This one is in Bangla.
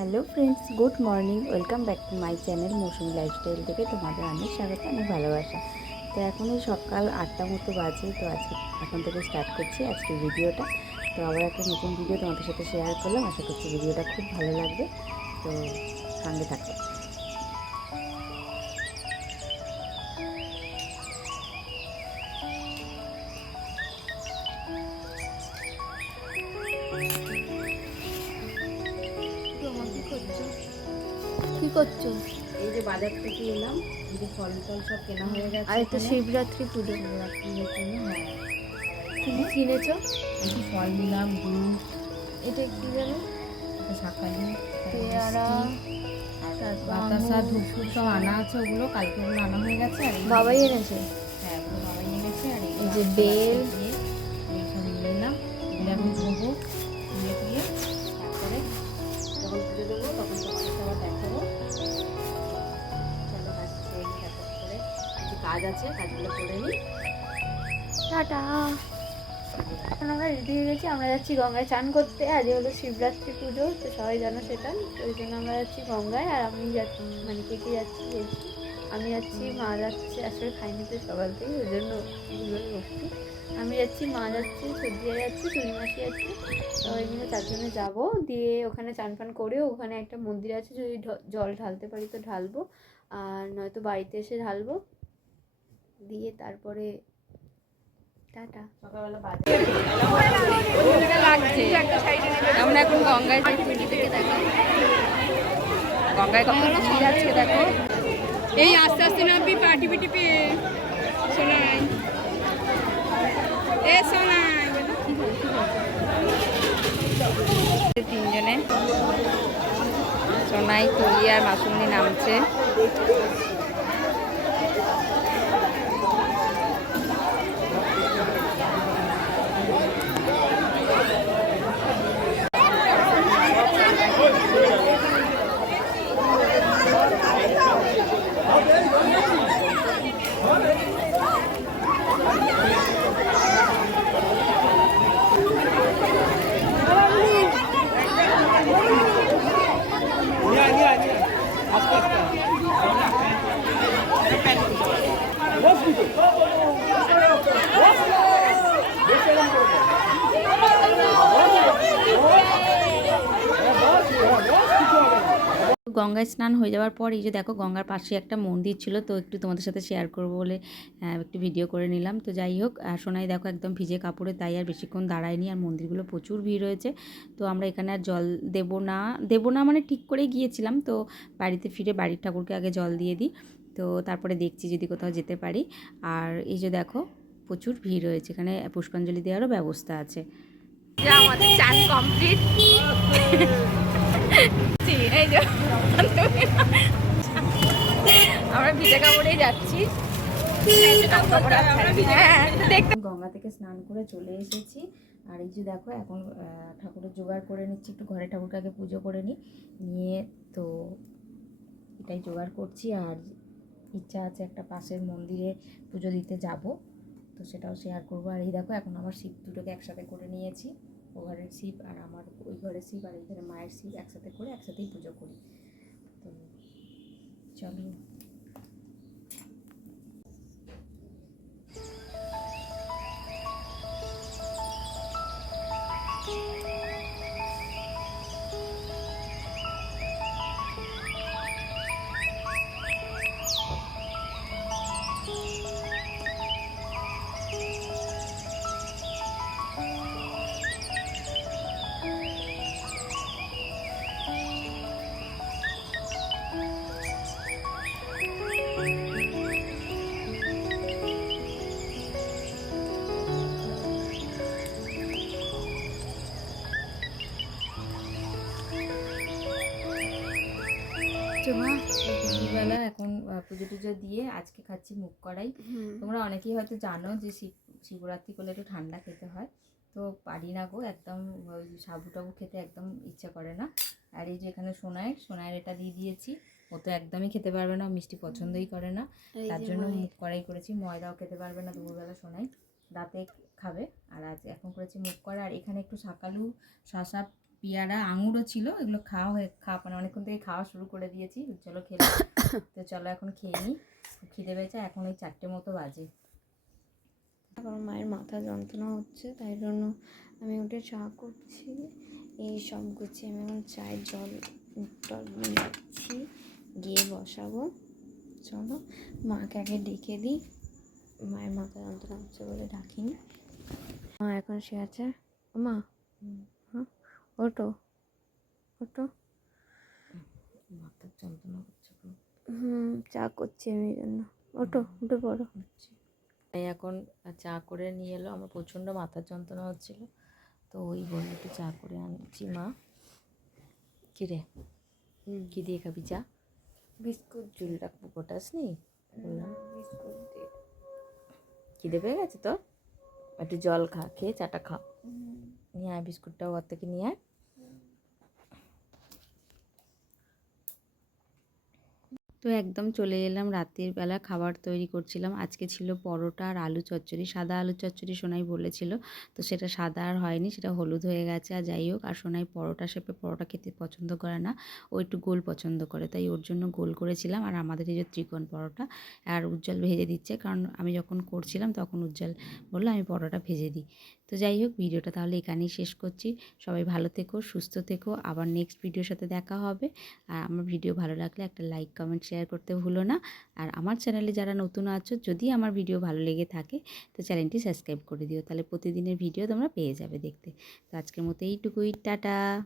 Hello friends, good morning, welcome back to my channel Moushumi lifestyle থেকে তোমাদের অনেক স্বাগত অনেক ভালোবাসা। তো এখন এই সকাল আটটা মতো বাজে, তো আজকে এখন থেকে স্টার্ট করছি আজকে ভিডিওটা। তো আবার একটা নতুন ভিডিও তোমাদের সাথে শেয়ার করলাম, আশা করছি ভিডিওটা খুব ভালো লাগবে। তো সঙ্গে থাকো। কি করছ? এই যে বাজার থেকে এলাম যে ফল টল সব কেনা হয়ে গেছে আর এটা শিবরাত্রি পুজো। শিবরাত্রির জন্য কি কিনেছো? যে ফল নিলাম দুধ এটা কি জানো? একটা শাকালি পেয়ারা বাতাসা ধূপ সব আনা আছে ওগুলো কালকে ওগুলো আনা হয়ে গেছে আর বাবাই এনেছে? হ্যাঁ বাবাই এনেছে আর এই যে বেল। দিয়ে এই নিয়ে এলাম। এগুলো এখন ধোবো। কাজ আছে, কাজগুলো করে নিই। টাটা। আমরা রেডি হয়ে গেছি, আমরা যাচ্ছি গঙ্গায় চান করতে। আজ হলো শিবরাত্রি পুজো, তো সবাই জানো সেটা। ওই জন্য আমরা যাচ্ছি গঙ্গায়, আর আমি যাচ্ছি মানে কে কে যাচ্ছি আমি যাচ্ছি, মা যাচ্ছে, আসলে খাইনি তো সকাল থেকে, ওই জন্য আমি যাচ্ছি, মা যাচ্ছি সর্দিয়া যাচ্ছি চুরি মাসি যাচ্ছে। তো ওই জন্য চারজনে যাব। দিয়ে ওখানে চান ফান করে ওখানে একটা মন্দির আছে, যদি জল ঢালতে পারি তো ঢালবো। আর নয়তো বাড়িতে এসে ঢালবো। দিয়ে তারপরে টাটা। আমরা এখন গঙ্গায় গঙ্গায় দেখো। এই আস্তে আস্তে নামবি পাটি পিটি পেয়ে এ তিনজনে। সোনাই তুলি আর মাসুমনি নামছে। গঙ্গায় স্নান হয়ে যাওয়ার পর এই যে দেখো গঙ্গার পাশে একটা মন্দির ছিল, তো একটু তোমাদের সাথে শেয়ার করব বলে একটু ভিডিও করে নিলাম। তো যাই হোক সোনাই দেখো একদম ভিজে কাপড়ে তাই আর বেশিক্ষণ দাঁড়ায়নি আর মন্দিরগুলো প্রচুর ভিড় হয়েছে তো আমরা এখানে আর জল দেবো না দেবো না মানে ঠিক করে গিয়েছিলাম। তো বাড়িতে ফিরে বাড়ির ঠাকুরকে আগে জল দিয়ে দিই। তো তারপরে দেখছি যদি কোথাও যেতে পারি। আর এই যে দেখো প্রচুর ভিড় হয়েছে এখানে পুষ্পাঞ্জলি দেওয়ারও ব্যবস্থা আছে। আমাদের চান কমপ্লিট এই যে আমরা ভিজে কাপড়েই যাচ্ছি। কাপড় আর ছাড়বি না। হ্যাঁ গঙ্গা থেকে স্নান করে চলে এসেছি। আর এই যে দেখো এখন ঠাকুরের জোগাড় করে নিচ্ছি। একটু ঘরে ঠাকুরকে আগে পুজো করে নিই। নিয়ে তো এটাই জোগাড় করছি। আর ইচ্ছা আছে একটা পাশের মন্দিরে পুজো দিতে যাব। তো সেটাও শেয়ার করব। আর এই দেখো এখন আমার শিব দুটোকে একসাথে করে নিয়েছি। ও ঘরের শিব আর আমার ওই ঘরের শিব আর এই ঘরের মায়ের শিব একসাথে করে একসাথেই পুজো করি। তো চলো। দুপুরবেলা এখন পুজো টুজো দিয়ে আজকে খাচ্ছি মুগ কড়াই। তোমরা অনেকেই হয়তো জানো যে শিব শিবরাত্রি করলে একটু ঠান্ডা খেতে হয়। তো পারি না গো একদম ওই সাবু টাবু খেতে একদম ইচ্ছা করে না। আর এই যে এখানে সোনায় সোনায়ের এটা দিয়ে দিয়েছি। ও তো একদমই খেতে পারবে না মিষ্টি পছন্দই করে না। তার জন্য মুখ কড়াই করেছি। ময়দাও খেতে পারবে না দুপুরবেলা সোনাই। রাতে খাবে। আর আজ এখন করেছি মুখ করা আর এখানে একটু শাকালু শশা পেয়ারা আঙুরও ছিল এগুলো খাওয়া হয়ে খাওয়া মানে অনেকক্ষণ থেকে খাওয়া শুরু করে দিয়েছি। চলো খেলে তো চলো এখন খেয়ে নিই খিদে পেয়েছে এখন ওই চারটে মতো বাজে। এখন মায়ের মাথা যন্ত্রণা হচ্ছে তাই জন্য আমি উঠে চা করছি। এই সব গুছিয়ে আমি এখন চায়ের জল টল নিয়ে যাচ্ছি গিয়ে বসাবো। চলো মাকে আগে ডেকে দিই। মায়ের মাথা যন্ত্রণা হচ্ছে বলে ডাকিনি। মা এখন সে আছে। মা? ওটো ওটো। যন্ত্রণা করছে হুম চা করছি আমি জন্য। ওটো উঠে পড়ো। এই এখন চা করে নিয়ে এলো আমার প্রচণ্ড মাথার যন্ত্রণা হচ্ছিল। তো ওই বলল একটু চা করে আনছি মা। কী রে? কী দিয়ে খাবি চা? বিস্কুট চুলটা গোটাস নি? বললাম। বিস্কুট দিয়ে। খিদে পেয়ে গেছে তো একটু জল খা খেয়ে চাটা খা নিয়ে আয় বিস্কুটটাও ঘর থেকে নিয়ে আয়। তো একদম চলে এলাম রাতের বেলা খাবার তৈরি করছিলাম। আজকে ছিল পরোটা আর আলু চচ্চড়ি। সাদা আলু চচ্চড়ি সোনাই বলেছিল। তো সেটা সাদা আর হয়নি, সেটা হলুদ হয়ে গেছে। আর যাই হোক, আর সোনাই পরোটা শেপে পরোটা খেতে পছন্দ করে না। ও একটু গোল পছন্দ করে, তাই ওর জন্য গোল করেছিলাম। আর আমাদের এই যে ত্রিকোণ পরোটা, আর উজ্জ্বল ভেজে দিচ্ছে। কারণ আমি যখন করছিলাম, তখন উজ্জ্বল বলল, আমি পরোটা ভেজে দিই। তো যাই হোক, ভিডিওটা তাহলে এখানেই শেষ করছি। সবাই ভালো থেকো, সুস্থ থেকো। আবার নেক্সট ভিডিওর সাথে দেখা হবে। আর আমার ভিডিও ভালো লাগলে একটা লাইক কমেন্ট শেয়ার করতে ভুলো না। আর আমার চ্যানেলে যারা নতুন আছো, যদি আমার ভিডিও ভালো লেগে থাকে, তো চ্যানেলটি সাবস্ক্রাইব করে দিও। তাহলে প্রতিদিনের ভিডিও তোমরা পেয়ে যাবে দেখতে। তো আজকের মতো এইটুকুই। টাটা!